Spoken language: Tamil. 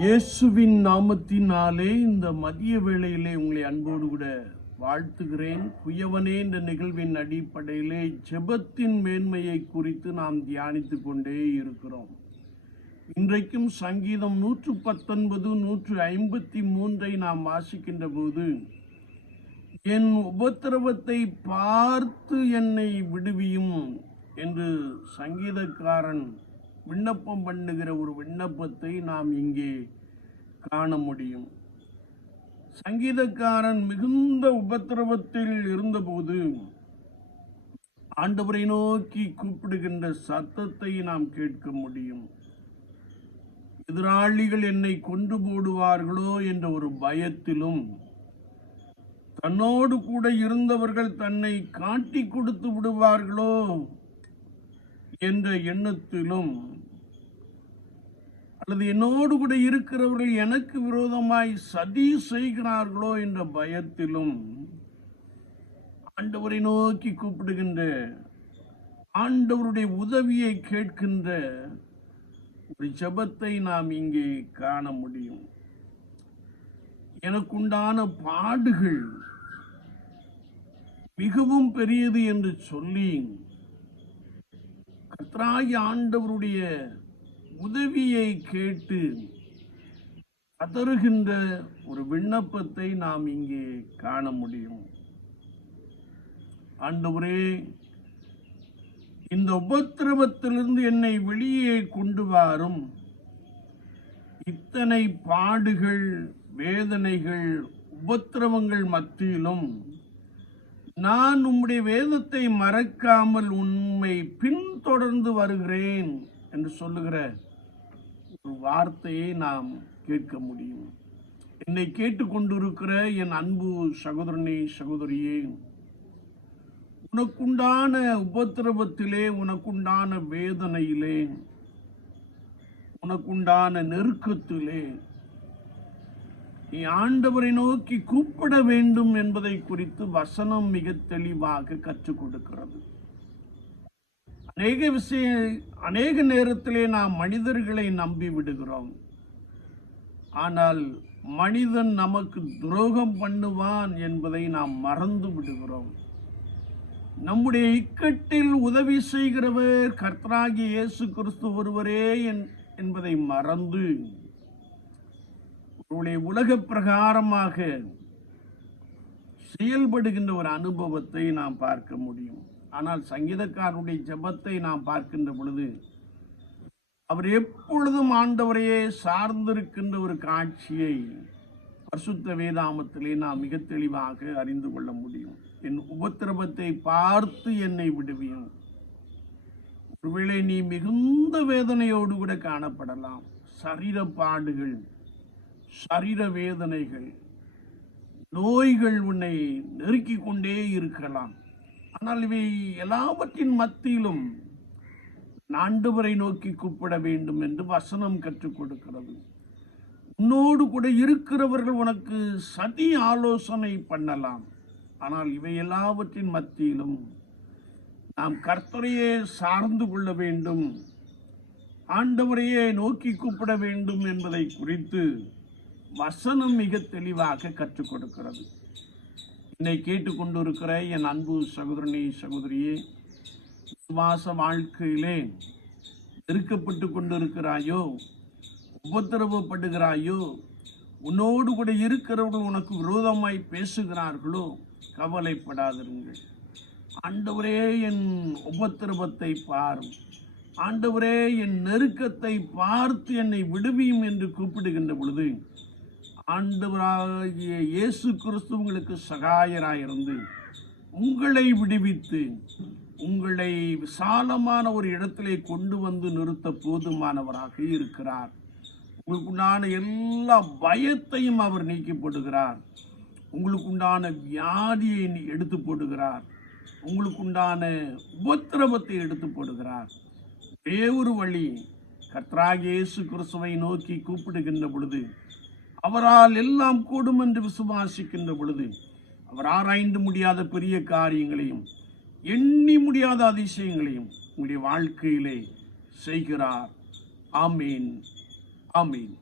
இயேசுவின் நாமத்தினாலே இந்த மதிய வேளையிலே உங்களை அன்போடு கூட வாழ்த்துகிறேன். குயவனே என்ற நிகழ்வின் அடிப்படையிலே ஜெபத்தின் மேன்மையை குறித்து நாம் தியானித்து கொண்டே இருக்கிறோம். இன்றைக்கும் சங்கீதம் நூற்று பத்தொன்பது நூற்று ஐம்பத்தி மூன்றை நாம் வாசிக்கின்ற போது என் உபத்திரவத்தை பார்த்து என்னை விடுவியும் என்று சங்கீதக்காரன் விண்ணப்பம் பண்ணுகிற ஒரு விண்ணப்பத்தை நாம் இங்கே காண முடியும். சங்கீதக்காரன் மிகுந்த உபத்திரவத்தில் இருந்தபோது ஆண்டவரை நோக்கி கூப்பிடுகின்ற சத்தத்தை நாம் கேட்க முடியும். எதிராளிகள் என்னை கொண்டு போடுவார்களோ என்ற ஒரு பயத்திலும் தன்னோடு கூட இருந்தவர்கள் தன்னை காட்டி கொடுத்து விடுவார்களோ என்ற எண்ணத்திலும் அல்லது என்னோடு கூட இருக்கிறவர்கள் எனக்கு விரோதமாய் சதி செய்கிறார்களோ என்ற பயத்திலும் ஆண்டவரை நோக்கி கூப்பிடுகின்ற ஆண்டவருடைய உதவியை கேட்கின்ற ஒரு ஜெபத்தை நாம் இங்கே காண முடியும். எனக்குண்டான பாடுகள் மிகவும் பெரியது என்று சொல்லி கத்ராகி ஆண்டவருடைய உதவியை கேட்டு கதறுகின்ற ஒரு விண்ணப்பத்தை நாம் இங்கே காண முடியும். ஆண்டவரே இந்த உபத்திரவத்திலிருந்து என்னை வெளியே கொண்டு வாரும். இத்தனை பாடுகள் வேதனைகள் உபத்திரவங்கள் மத்தியிலும் நான் உம்முடைய வேதத்தை மறக்காமல் உண்மை பின்தொடர்ந்து வருகிறேன் என்று சொல்லுகிற ஒரு வார்த்தையை நாம் கேட்க முடியும். என்னை கேட்டுக்கொண்டிருக்கிற என் அன்பு சகோதரனே சகோதரியே உனக்குண்டான உபத்திரவத்திலே உனக்குண்டான வேதனையிலே உனக்குண்டான நெருக்கத்திலே நீ ஆண்டவரை நோக்கி கூப்பிட வேண்டும் என்பதை குறித்து வசனம் மிக தெளிவாக கற்றுக் கொடுக்கிறது. அநேக விஷய அநேக நேரத்திலே நாம் மனிதர்களை நம்பி விடுகிறோம். ஆனால் மனிதன் நமக்கு துரோகம் பண்ணுவான் என்பதை நாம் மறந்து விடுகிறோம். நம்முடைய இக்கட்டில் உதவி செய்கிறவர் கர்த்தராகி இயேசு கிறிஸ்து ஒருவரே என்- என்பதை மறந்து அவருடைய உலக பிரகாரமாக செயல்படுகின்ற ஒரு அனுபவத்தை நாம் பார்க்க முடியும். ஆனால் சங்கீதக்காரருடைய ஜெபத்தை நாம் பார்க்கின்ற பொழுது அவர் எப்பொழுதும் ஆண்டவரையே சார்ந்திருக்கின்ற ஒரு காட்சியை பரிசுத்த வேதாமத்திலே நாம் மிக தெளிவாக அறிந்து கொள்ள முடியும். என் உபத்திரவத்தை பார்த்து என்னை விடுவியும். ஒருவேளை நீ மிகுந்த வேதனையோடு கூட காணப்படலாம். சரீர பாடுகள் சரீர வேதனைகள் நோய்கள் உன்னை நெருக்கிக் கொண்டே இருக்கலாம். ஆனால் இவை எல்லாவற்றின் மத்தியிலும் ஆண்டவரை நோக்கி கூப்பிட வேண்டும் என்று வசனம் கற்றுக் கொடுக்கிறது. உன்னோடு கூட இருக்கிறவர்கள் உனக்கு சதி ஆலோசனை பண்ணலாம். ஆனால் இவை எல்லாவற்றின் மத்தியிலும் நாம் கர்த்தரையே சார்ந்து கொள்ள வேண்டும். ஆண்டவரையே நோக்கி கூப்பிட வேண்டும் என்பதை குறித்து வசனம் மிக தெளிவாக கற்றுக் கொடுக்கிறது. என்னை கேட்டுக்கொண்டிருக்கிற என் அன்பு சகோதரனே சகோதரியே விசுவாச வாழ்க்கையிலே நெருக்கப்பட்டு கொண்டிருக்கிறாயோ உபத்திரவப்படுகிறாயோ உன்னோடு கூட இருக்கிறவர்கள் உனக்கு விரோதமாய் பேசுகிறார்களோ கவலைப்படாதிருங்கள். ஆண்டவரே என் உபத்திரவத்தை பாரும். ஆண்டவரே என் நெருக்கத்தை பார்த்து என்னை விடுவியும் என்று கூப்பிடுகின்ற பொழுது ஆண்டவராகிய இயேசு கிறிஸ்து உங்களுக்கு சகாயராயிருந்து உங்களை விடுவித்து உங்களை விசாலமான ஒரு இடத்திலே கொண்டு வந்து நிறுத்த போதுமானவராக இருக்கிறார். உங்களுக்குண்டான எல்லா பயத்தையும் அவர் நீக்கி போடுகிறார் உங்களுக்குண்டான வியாதியை நீ எடுத்து போடுகிறார். உங்களுக்குண்டான உபத்திரவத்தை எடுத்து போடுகிறார். ஒரே ஒரு வழி கர்த்தராகிய இயேசு கிறிஸ்துவை நோக்கி கூப்பிடுகின்ற பொழுது அவரால் எல்லாம் கூடும் என்று விசுவாசிக்கின்ற பொழுது அவர் ஆராய்ந்து முடியாத பெரிய காரியங்களையும் எண்ணி முடியாத அதிசயங்களையும் உங்களுடைய வாழ்க்கையிலே செய்கிறார். ஆமீன். ஆமீன்.